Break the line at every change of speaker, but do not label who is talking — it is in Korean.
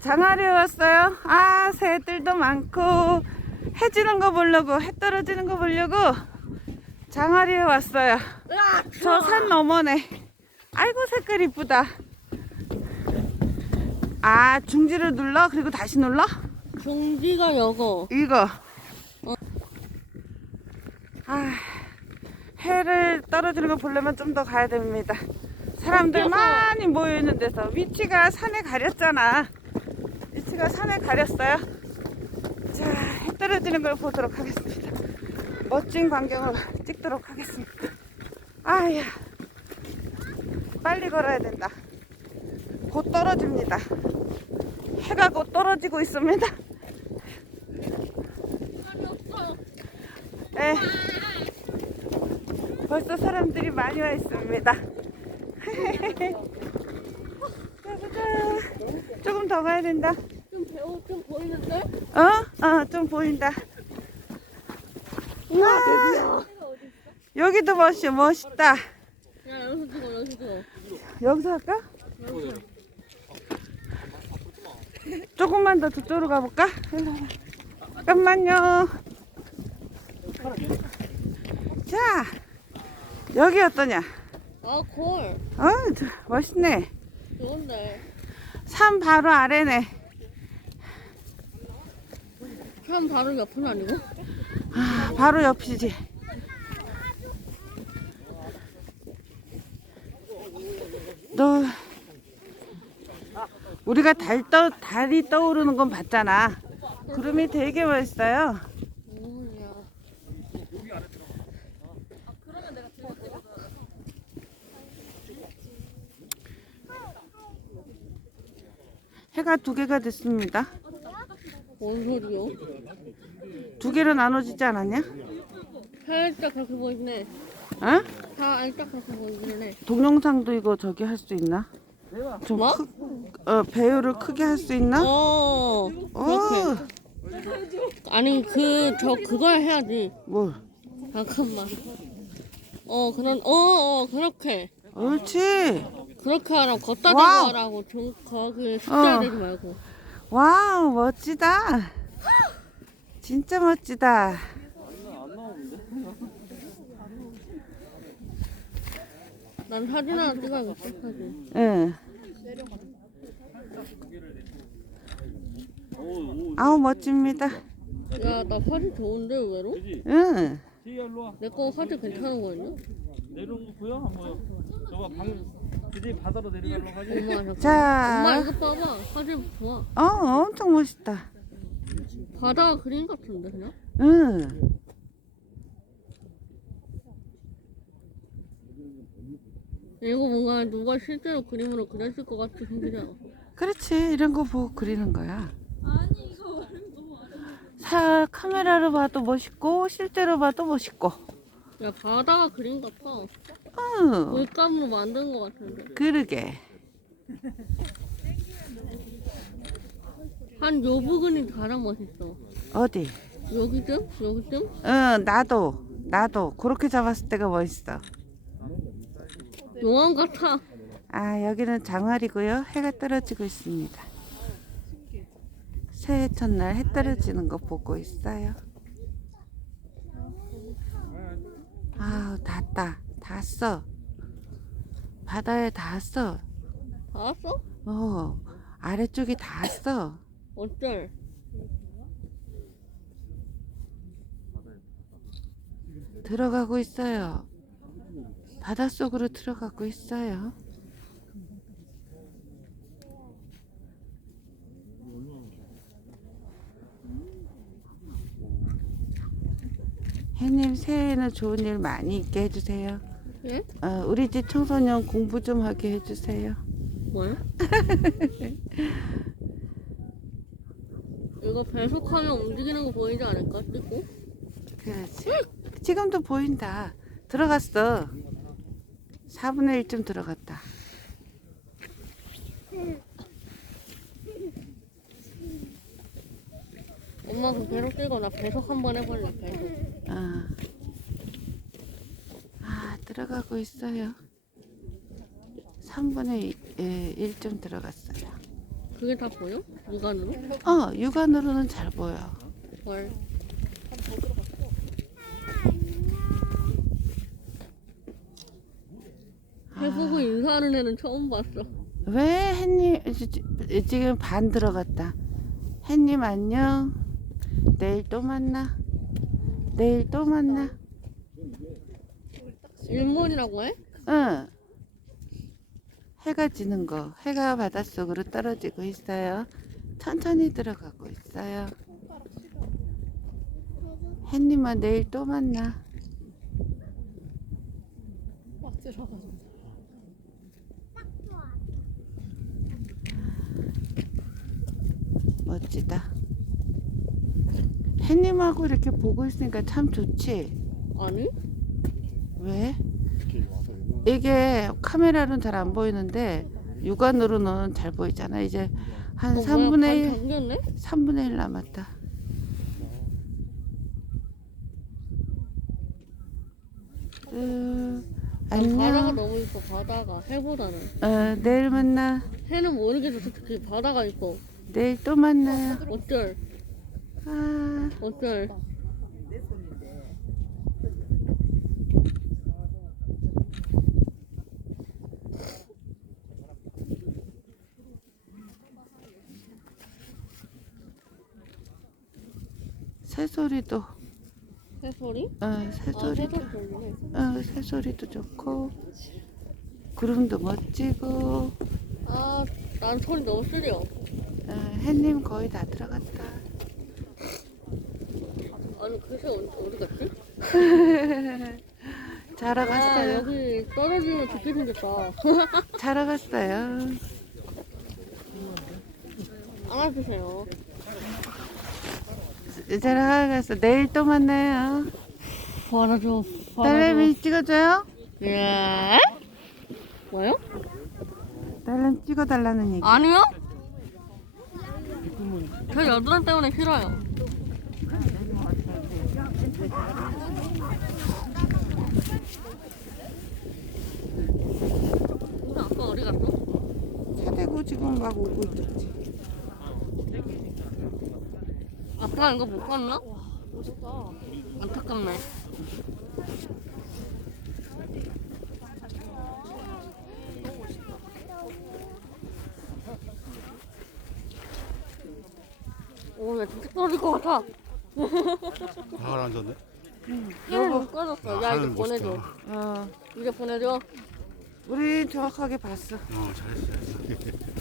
장아리 왔어요. 아, 새들도 많고, 해 지는 거 보려고, 해 떨어지는 거 보려고, 장아리에 왔어요. 저 산 너머네. 아이고, 색깔 이쁘다. 아, 중지를 눌러? 그리고 다시 눌러?
종지가 여거.
이거.
어.
아, 해를 떨어지는 거 보려면 좀 더 가야 됩니다. 사람들
어때서?
많이 모여 있는 데서 위치가 산에 가렸잖아. 위치가 산에 가렸어요. 자, 해 떨어지는 걸 보도록 하겠습니다. 멋진 광경을 찍도록 하겠습니다. 아야, 빨리 걸어야 된다. 곧 떨어집니다. 해가 곧 떨어지고 있습니다. 네. 벌써 사람들이 많이 와 있습니다. 조금 더 가야 된다.
좀 배우 좀 보이는데?
어? 어, 좀 보인다.
우와,
아.
대비야.
여기도 멋있어, 멋있다.
야, 여기서 찍어, 여기서 찍어.
여기서 할까? 조금만 더 저쪽으로 가볼까? 일로 와봐. 잠깐만요. 자, 여기 어떠냐?
아, 콜.
어, 저- 멋있네.
좋은데.
산 바로 아래네.
참 바로 옆은 아니고?
아, 바로 옆이지. 너 우리가 달 떠, 달이 떠오르는 건 봤잖아. 구름이 되게 멋있어요. 해가 두 개가 됐습니다.
뭔 소리요?
두 개로 나눠지지 않았냐?
살짝 그렇게 보이네.
어?
다 알짝 그렇게 보이네.
동영상도 이거 저기 할 수 있나? 좀
뭐?
크, 어, 배우를 크게 할 수 있나?
어,
어,
그렇게. 아니, 그, 저, 그걸 해야지.
뭘?
잠깐만. 어, 그런, 어, 어, 그렇게.
옳지.
그렇게 하라고, 걷다 대고
와우.
하라고. 좀, 거기
어.
되지 말고.
와우, 멋지다. 진짜 멋지다.
난 사진 하나 찍어야겠다, 사진.
응. 아우 멋집니다.
야, 나 화질 좋은데, 의외로?
응.
지희야 일로 와
내 거 화질 괜찮은 거였냐?
내려오는 거 보여? 안 보여? 저거 방 그지 바다로 내려가려고 하지?
엄마, 잠깐. 엄마,
자,
이거 봐봐. 화질 좋아.
어 엄청 멋있다.
바다 그림 같은데, 그냥?
응.
이거 뭔가 누가 실제로 그림으로 그렸을 것 같이 생기잖아.
그렇지 이런 거 보고 그리는 거야. 사 카메라로 봐도 멋있고 실제로 봐도 멋있고.
야, 바다가 그림 같아.
응.
물감으로 만든 것 같은데.
그러게.
한 요 부분이 가장 멋있어.
어디?
여기쯤? 여기쯤?
응 나도 나도 그렇게 잡았을 때가 멋있어.
용암 같아.
아 여기는 장활이고요. 해가 떨어지고 있습니다. 새해 첫날 해 떨어지는 거 보고 있어요. 아우 닿다 닿았어. 바다에 닿았어.
다 왔어?
어 아래쪽이 닿았어.
어쩔.
들어가고 있어요. 바닷속으로 들어가고 있어요. 해님 새해에는 좋은 일 많이 있게 해주세요.
예?
어, 우리 집 청소년 공부 좀 하게 해주세요.
뭐야? 이거 배속하면 움직이는 거 보이지 않을까? 찍고?
그렇지. 지금도 보인다. 들어갔어. 4분의 1쯤 들어갔다.
엄마 그 배속 찍어. 나 배속 한번 해볼래, 배속.
아, 아 들어가고 있어요. 3분의 1좀 들어갔어요.
그게 다 보여? 육안으로?
어, 육안으로는 잘 보여.
헐. 해보고 인사하는 애는 처음 봤어.
왜 햇님 지금 반 들어갔다. 햇님 안녕. 내일 또 만나. 내일 또 만나.
일본이라고 해?
응. 해가 지는 거. 해가 바닷속으로 떨어지고 있어요. 천천히 들어가고 있어요. 햇님아 내일 또 만나. 멋지다. 햇님하고 이렇게 보고 있으니까 참 좋지.
아니?
왜? 이게 카메라로는 잘 안 보이는데 육안으로는 잘 보이잖아. 이제 한
어,
3분의
뭐야,
1,
반 잠겼네?
3분의 1 남았다. 으,
바다가
안녕.
너무 이뻐 바다가 해보다는
어, 내일 만나.
해는 모르겠어 특히 바다가 이뻐
내일 또 만나요.
어쩔
아,
어쩔
새소리도,
새소리?
어,
아
새소리도,
새소리 들리네
어, 새소리도 좋고, 구름도 멋지고,
아 난 소리 너무 쓰려
어, 햇님 거의 다 들어갔다.
아니 그새 어디, 어디 갔지?
자러
아
갔어요.
여기 떨어지면 죽게 생겼다
자러 갔어요.
안아주세요
자러 갔어. 내일 또 만나요.
받아줘
딸내미 찍어줘요?
예? 뭐요?
딸내미 찍어달라는 얘기.
아니요 저 여드름 때문에 싫어요 우리 아빠 어디 갔어?
차 대고 지금 막 오고 있겠지.
아빠 이거 못 갔나? 안타깝네. 오, 야, 진짜 떨어질 것 같아.
다 앉았네.
힘을 못 꺼졌어. 야, 이제
하늘
보내줘.
멋있다.
어,
이제 보내줘.
우리 정확하게 봤어.
어, 잘했어. 잘했어.